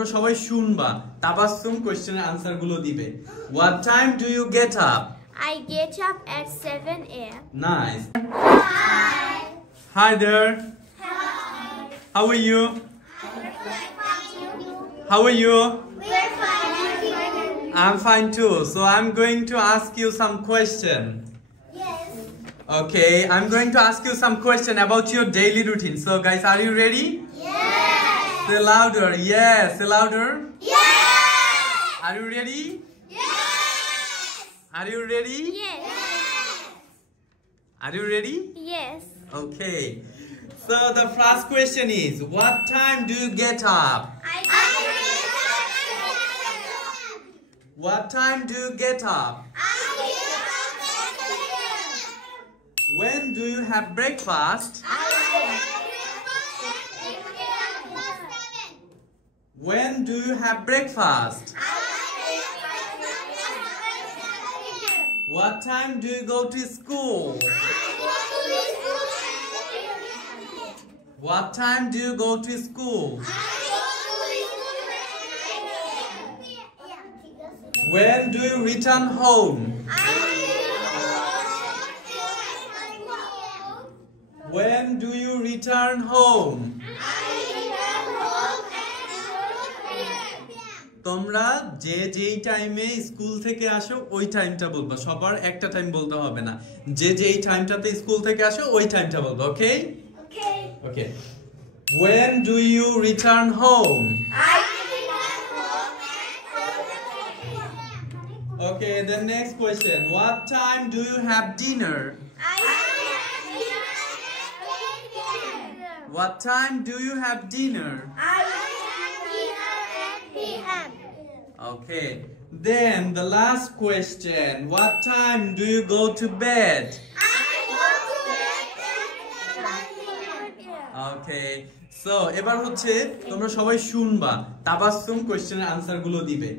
তোমরা সবাই শুনবা তাবাসসুম কোশ্চেনের আনসার গুলো দিবে What time do you get up? I get up at 7 a.m. Nice. Hi. Hi there. Hi. How are you? We're fine. How are you? We're fine. I'm fine too. So I'm going to ask you some question. Yes. Okay, I'm going to ask you some question about your daily routine. So guys, are you ready? Yes. Say louder. Yes. Say louder. Yes. Are you ready? Yes. Are you ready? Yes. Are you ready? Yes. Okay. So the first question is, what time do you get up? I get up at 7. What time do you get up? I get up at 7. When do you have breakfast? I have breakfast at 7. When do you have breakfast? I have breakfast at 7. What time do you go to school? What time do you go to school? When do you return home? When do you return home? তোমরা যে যেই টাইমে school থেকে আসো ওই টাইমটা বলবা সবার একটা টাইম বলতে হবে না যে যেই টাইমটাতে স্কুল থেকে আসো ওই টাইমটা বলবা ওকে ওকে When do you return home? Okay, the next question. What time do you have dinner? What time do you have dinner? Okay. Then the last question. What time do you go to bed? Okay. So, এবার হচ্ছে তোমরা সবাই শুনবা তাবাসসুম কোশ্চেনের answer গুলো দিবে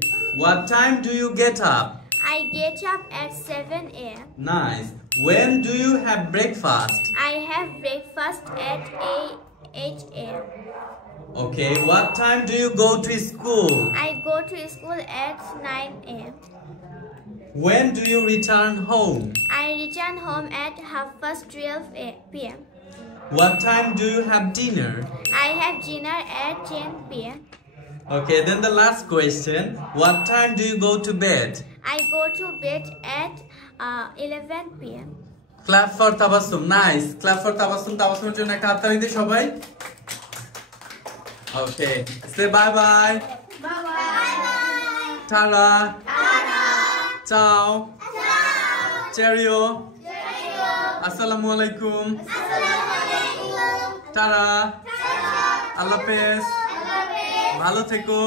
What time do you get up? I get up at 7 a.m. Nice. When do you have breakfast? I have breakfast at 8 a.m. Okay. What time do you go to school? I go to school at 9 a.m. When do you return home? I return home at 12:30 p.m. What time do you have dinner? I have dinner at 10 p.m. Okay, then the last question. What time do you go to bed? I go to bed at 11 p.m. Clap for Tabassum. Nice. Clap for Tabassum. Tabassum's জন্য একটা হাততালি দিই সবাই. Okay. Say bye bye. Bye bye. Tara. Tara. Ciao. Ciao. Cheerio. Cheerio. Assalamu alaikum. Assalamu alaikum. Tara. Tara. Allah Hafiz. Allah Hafiz. ভালো থেকো.